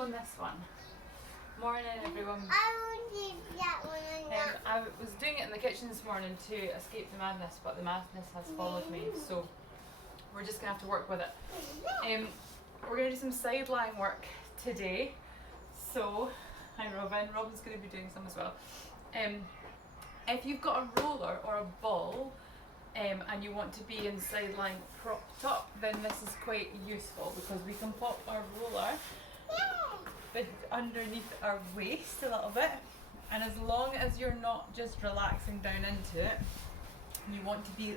on this one. Morning everyone. I will do that one on that. I was doing it in the kitchen this morning to escape the madness, but the madness has followed me, so we're just going to have to work with it. We're going to do some side lying work today. So, hi Robin. Robin's going to be doing some as well. If you've got a roller or a ball and you want to be in side lying propped up, then this is quite useful because we can pop our roller underneath our waist a little bit, and as long as you're not just relaxing down into it, you want to be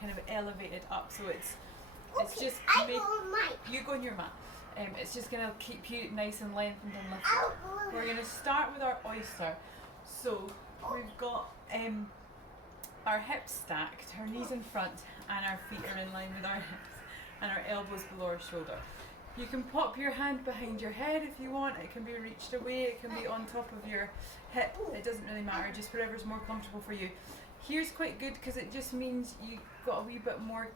kind of elevated up, so it's just you go on your mat. It's just going to keep you nice and lengthened and lifted. We're going to start with our oyster. So we've got our hips stacked, our knees in front, and our feet are in line with our hips, and our elbows below our shoulder. You can pop your hand behind your head if you want. It can be reached away, it can be on top of your hip. It doesn't really matter, just whatever's more comfortable for you. Here's quite good because it just means you got a wee bit more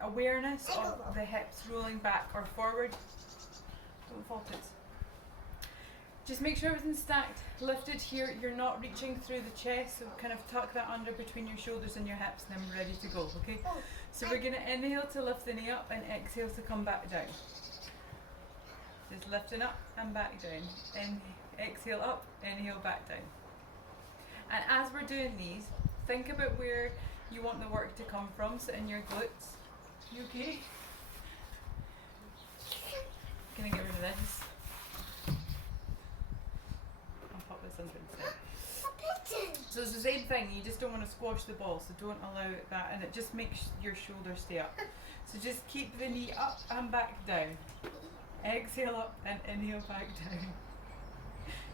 awareness of the hips rolling back or forward. Don't fault it. Just make sure everything's stacked, lifted here. You're not reaching through the chest, so kind of tuck that under between your shoulders and your hips, and then we're ready to go, okay? So we're going to inhale to lift the knee up and exhale to come back down. Just lifting up and back down. Exhale up, inhale back down. And as we're doing these, think about where you want the work to come from. So in your glutes. You okay? Gonna get rid of this. I'll pop this under instead. So it's the same thing, you just don't want to squash the ball, so don't allow that, and it just makes your shoulders stay up. So just keep the knee up and back down. Exhale up and inhale back down.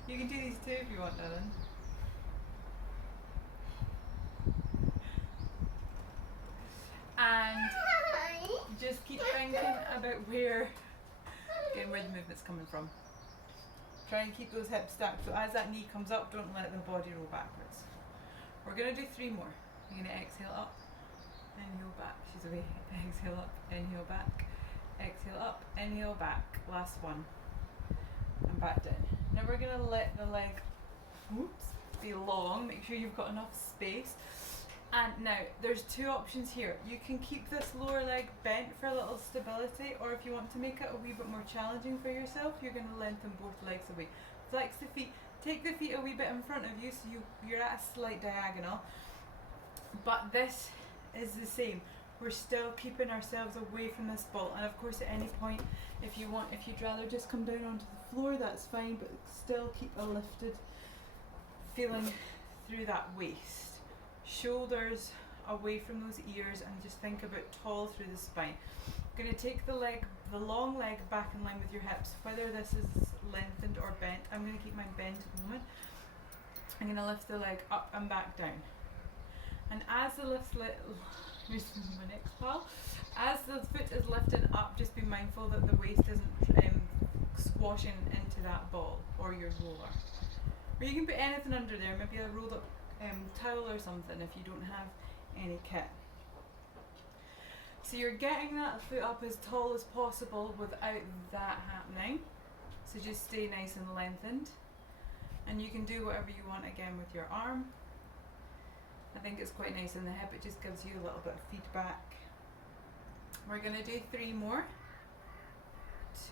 You can do these too if you want, Dylan. And just keep thinking about where the movement's coming from. Try and keep those hips stacked, so as that knee comes up, don't let the body roll backwards. We're going to do 3 more. You're going to exhale up, inhale back. She's away. Exhale up, inhale back. Exhale up, inhale back. Last one. And back down. Now we're going to let the leg be long. Make sure you've got enough space. And now there's 2 options here. You can keep this lower leg bent for a little stability, or if you want to make it a wee bit more challenging for yourself, you're going to lengthen both legs away. Flex the feet. Take the feet a wee bit in front of you so you're at a slight diagonal. But this is the same. We're still keeping ourselves away from this ball, and of course at any point if you'd rather just come down onto the floor, that's fine, but still keep a lifted feeling through that waist. Shoulders away from those ears, and just think about tall through the spine. Going to take the long leg back in line with your hips, whether this is lengthened or bent. I'm going to keep mine bent at the moment. I'm going to lift the leg up and back down. And as the here's my next pal. As the foot is lifting up, just be mindful that the waist isn't squashing into that ball or your roller. Or you can put anything under there, maybe a rolled up towel or something if you don't have any kit. So you're getting that foot up as tall as possible without that happening. So just stay nice and lengthened. And you can do whatever you want again with your arm. I think it's quite nice in the hip, it just gives you a little bit of feedback. We're going to do 3 more.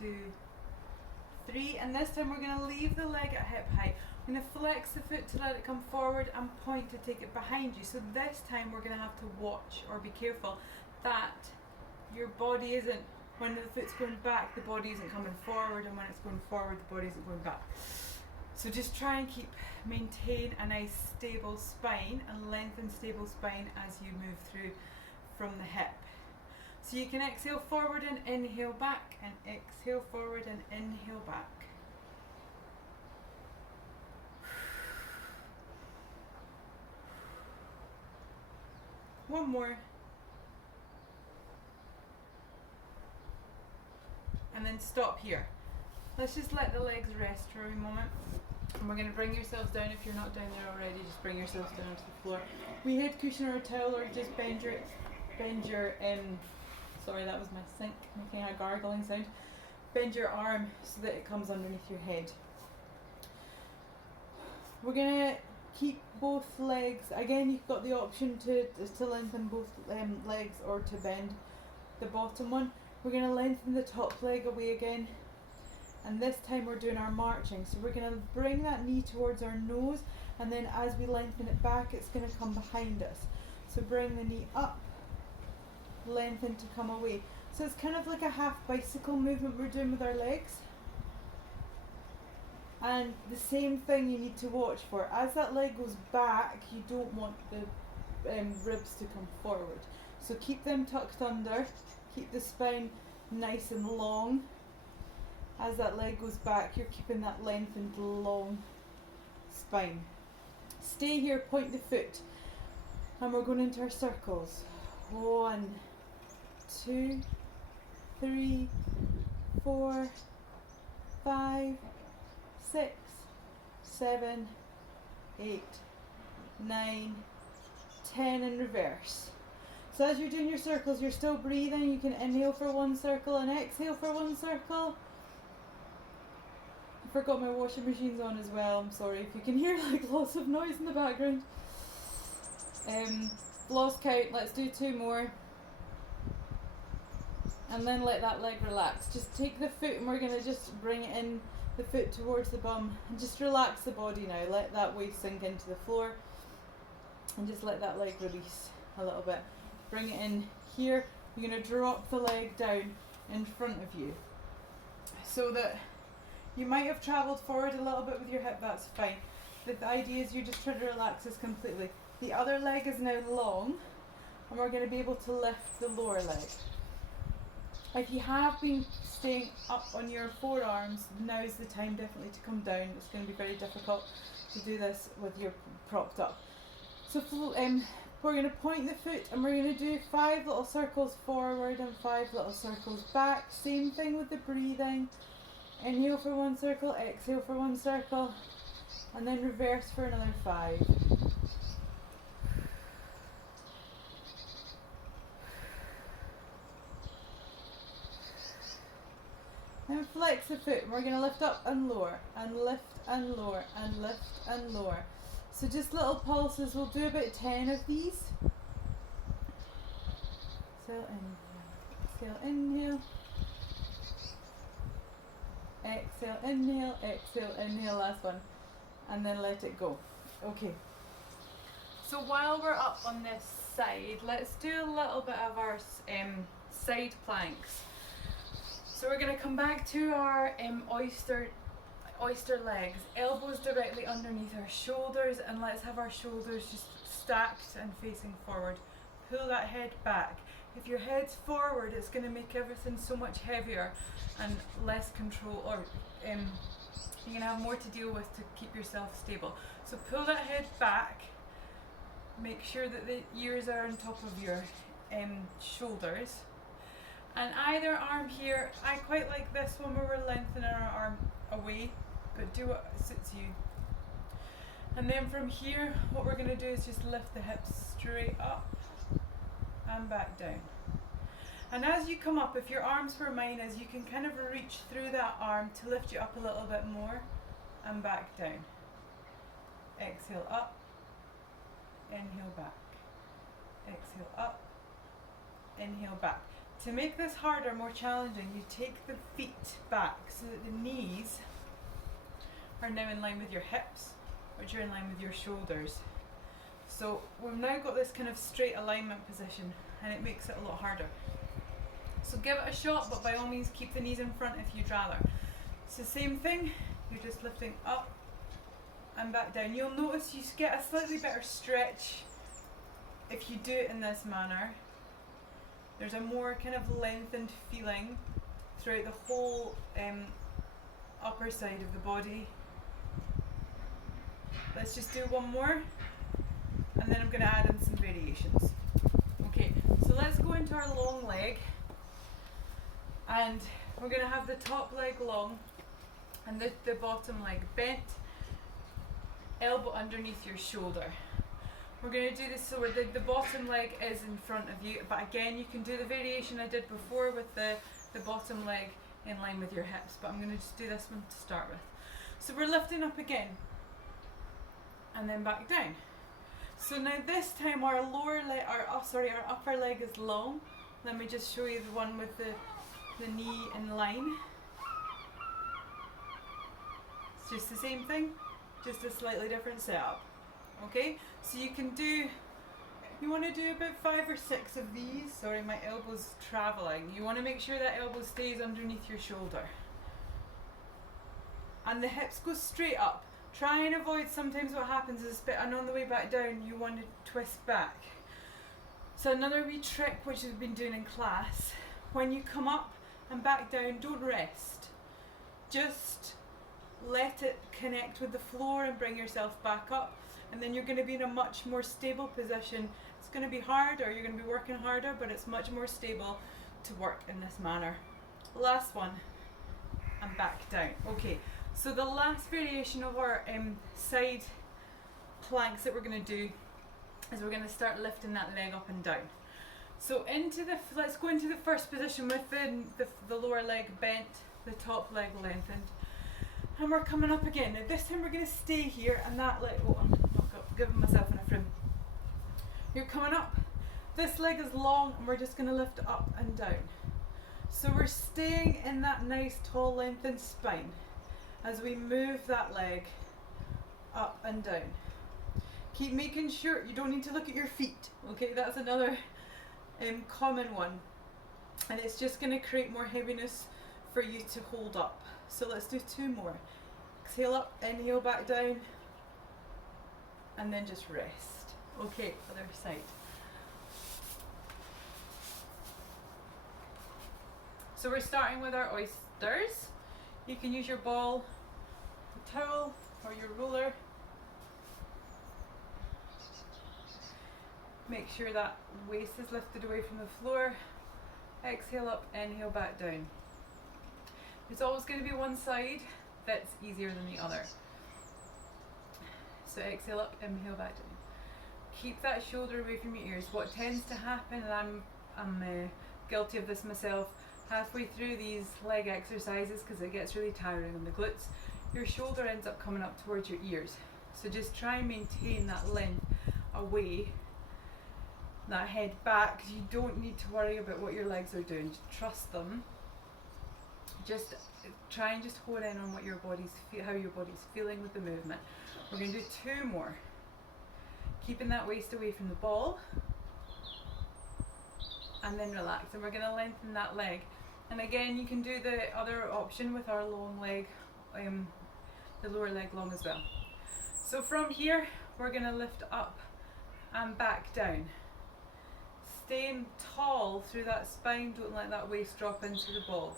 2, 3, and this time we're going to leave the leg at hip height. I'm going to flex the foot to let it come forward and point to take it behind you. So this time we're going to have to watch or be careful that your body isn't, when the foot's going back, the body isn't coming forward, and when it's going forward, the body isn't going back. So just try and maintain a nice stable spine and lengthen stable spine as you move through from the hip. So you can exhale forward and inhale back, and exhale forward and inhale back. One more. And then stop here. Let's just let the legs rest for a moment. And we're going to bring yourselves down. If you're not down there already, just bring yourselves down to the floor. We head cushion or a towel, or just bend your sorry, that was my sink making a gargling sound. bend your arm so that it comes underneath your head. We're gonna keep both legs. Again, you've got the option to lengthen both legs or to bend the bottom one. We're gonna lengthen the top leg away again, and this time we're doing our marching. So we're gonna bring that knee towards our nose, and then as we lengthen it back, it's gonna come behind us. So bring the knee up, lengthen to come away. So it's kind of like a half bicycle movement we're doing with our legs. And the same thing you need to watch for. As that leg goes back, you don't want the ribs to come forward. So keep them tucked under, keep the spine nice and long. As that leg goes back, you're keeping that lengthened long spine. Stay here, point the foot. And we're going into our circles. 1, 2, 3, 4, 5, 6, 7, 8, 9, 10, and reverse. So as you're doing your circles, you're still breathing. You can inhale for 1 circle and exhale for 1 circle. I forgot my washing machine's on as well. I'm sorry if you can hear like lots of noise in the background. Lost count. Let's do 2 more. And then let that leg relax. Just take the foot and we're going to just bring it in, the foot towards the bum, and just relax the body now. Let that weight sink into the floor and just let that leg release a little bit. Bring it in here. You're going to drop the leg down in front of you so that you might have travelled forward a little bit with your hip. That's fine. The idea is you're just trying to relax this completely. The other leg is now long, and we're going to be able to lift the lower leg. If you have been staying up on your forearms, now's the time definitely to come down. It's going to be very difficult to do this with your propped up. So we're going to point the foot and we're going to do 5 little circles forward and 5 little circles back. Same thing with the breathing. Inhale for 1 circle, exhale for 1 circle, and then reverse for another 5. And flex the foot. We're going to lift up and lower, and lift and lower, and lift and lower. So just little pulses. We'll do about 10 of these. Exhale, inhale, exhale, inhale. Exhale, inhale, exhale, inhale, last one. And then let it go. Okay. So while we're up on this side, let's do a little bit of our side planks. So we're going to come back to our oyster legs, elbows directly underneath our shoulders, and let's have our shoulders just stacked and facing forward. Pull that head back. If your head's forward, it's going to make everything so much heavier and less control, or you're going to have more to deal with to keep yourself stable. So pull that head back, make sure that the ears are on top of your shoulders. And either arm here, I quite like this one where we're lengthening our arm away, but do what suits you. And then from here, what we're going to do is just lift the hips straight up and back down. And as you come up, if your arms were mine, as you can kind of reach through that arm to lift you up a little bit more and back down. Exhale up, inhale back. Exhale up, inhale back. To make this harder, more challenging, you take the feet back so that the knees are now in line with your hips, which are in line with your shoulders. So we've now got this kind of straight alignment position, and it makes it a lot harder. So give it a shot, but by all means keep the knees in front if you'd rather. It's the same thing, you're just lifting up and back down. You'll notice you get a slightly better stretch if you do it in this manner. There's a more kind of lengthened feeling throughout the whole upper side of the body. Let's just do one more, and then I'm going to add in some variations. Okay, so let's go into our long leg, and we're going to have the top leg long and the bottom leg bent, elbow underneath your shoulder. We're going to do this so the bottom leg is in front of you, but again you can do the variation I did before with the bottom leg in line with your hips, but I'm going to just do this one to start with. So we're lifting up again and then back down. So now this time our our upper leg is long. Let me just show you the one with the knee in line. It's just the same thing, just a slightly different setup. Okay, so you want to do about 5 or 6 of these. Sorry, my elbow's travelling. You want to make sure that elbow stays underneath your shoulder. And the hips go straight up. Try and avoid, sometimes what happens is, and on the way back down, you want to twist back. So another wee trick which we've been doing in class, when you come up and back down, don't rest. Just let it connect with the floor and bring yourself back up. And then you're going to be in a much more stable position. It's going to be harder, you're going to be working harder, but it's much more stable to work in this manner. Last one, and back down. Okay, so the last variation of our side planks that we're going to do is we're going to start lifting that leg up and down. So let's go into the first position with the lower leg bent, the top leg lengthened. And we're coming up again. Now this time we're going to stay here and that leg, I'm not giving myself enough room. You're coming up, this leg is long and we're just going to lift it up and down. So we're staying in that nice tall lengthened spine as we move that leg up and down. Keep making sure you don't need to look at your feet, okay? That's another common one. And it's just going to create more heaviness for you to hold up. So let's do 2 more. Exhale up, inhale back down, and then just rest. Okay, other side. So we're starting with our oysters. You can use your ball, your towel, or your roller. Make sure that waist is lifted away from the floor. Exhale up, inhale back down. There's always going to be one side that's easier than the other. So exhale up, inhale back down. Keep that shoulder away from your ears. What tends to happen, and I'm guilty of this myself, halfway through these leg exercises, because it gets really tiring on the glutes, your shoulder ends up coming up towards your ears. So just try and maintain that length away, that head back, because you don't need to worry about what your legs are doing. Just trust them. Just try and just hone in on what how your body's feeling with the movement. We're going to do 2 more. Keeping that waist away from the ball. And then relax. And we're going to lengthen that leg. And again, you can do the other option with our long leg, the lower leg long as well. So from here, we're going to lift up and back down. Staying tall through that spine, don't let that waist drop into the ball.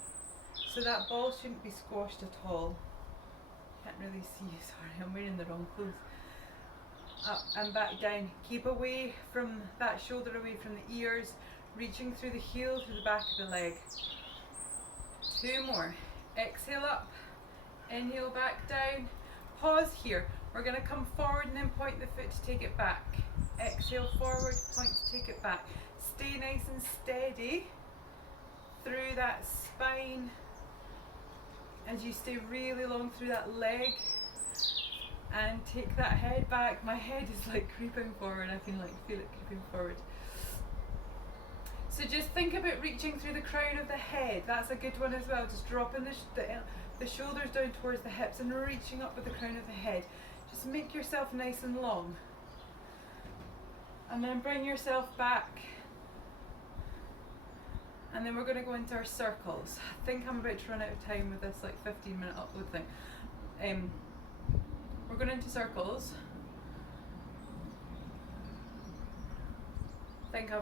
So that ball shouldn't be squashed at all. Can't really see, sorry, I'm wearing the wrong clothes. Up and back down. Keep away from that shoulder, away from the ears, reaching through the heel to the back of the leg. 2 more. Exhale up, inhale back down. Pause here. We're going to come forward and then point the foot to take it back. Exhale forward, point to take it back. Stay nice and steady through that spine as you stay really long through that leg, and take that head back. My head is like creeping forward. I can feel it creeping forward. So just think about reaching through the crown of the head. That's a good one as well. Just dropping the shoulders down towards the hips and reaching up with the crown of the head. Just make yourself nice and long. And then bring yourself back. And then we're going to go into our circles. I think I'm about to run out of time with this 15-minute upload thing. We're going into circles. I think